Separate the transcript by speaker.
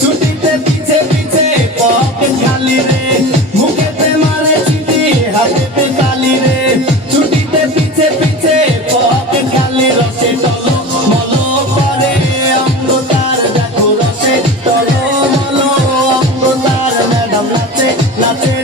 Speaker 1: ছুটিতে পিছে পিছে পকেট খালি মারে চিঠি, হাতেতে রে। ছুটিতে পিছে পিছে পকেট খালি, রসে টলো করে অঙ্গ তার দেখো রসে টলো ম্যাডাম নাচে